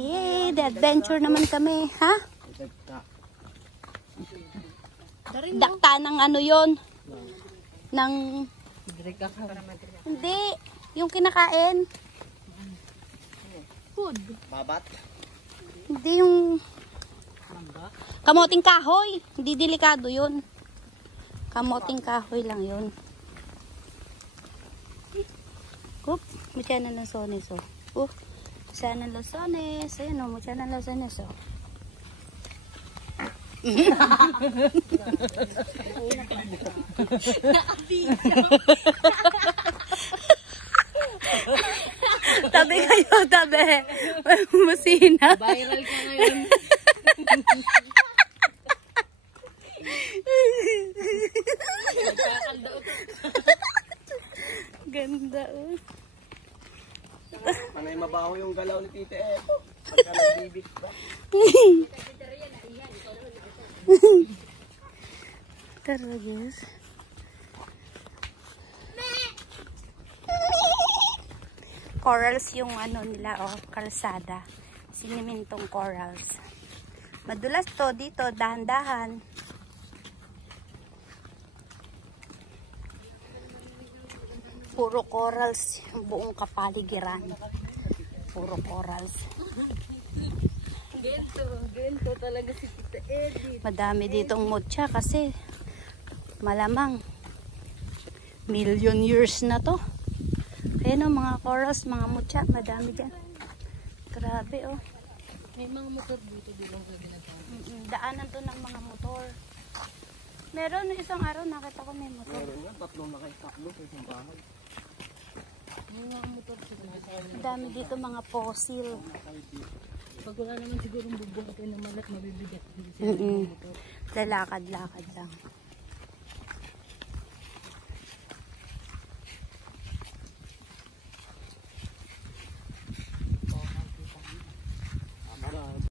Yay! The adventure naman kami. Ha? Dakta ng ano yon? Ng... Hindi. Yung kinakain. Food. Babat? Hindi yung... Kamoting kahoy. Hindi delikado yun. Kamoting kahoy lang yun. Oop. Mutya na lansones. Oh. Mutya na lansones. Ayan o. Mutya na lansones. Tabi kayo, tabi. Masina. Viral ka ngayon. Ganda oh. Panay mabaho yung galaw ni Tita Epo. Pagka nagbibig ba? Tara guys. Corals yung ano nila oh, kalsada. Sinimentong corals. Madulas to dito, dahan-dahan. Puro corals yung buong kapaligiran. Puro corals. Gento talaga si Tita Edith. Madami ditong mutya kasi malamang million years na to. Ayan o, mga corals, mga mutya, madami dyan. Grabe oh. May mga motor dito bilang sa ginagawa. Daanan to ng mga motor. Meron isang araw nakita ko may motor. Meron nga, tatlong nakaitakbo sa isang bahay. May mga motor sa ginagawa. Madami dito mga fossil. Pag wala naman siguro bubuhatin ng malat, mabibigat. Lalakad-lakad lang.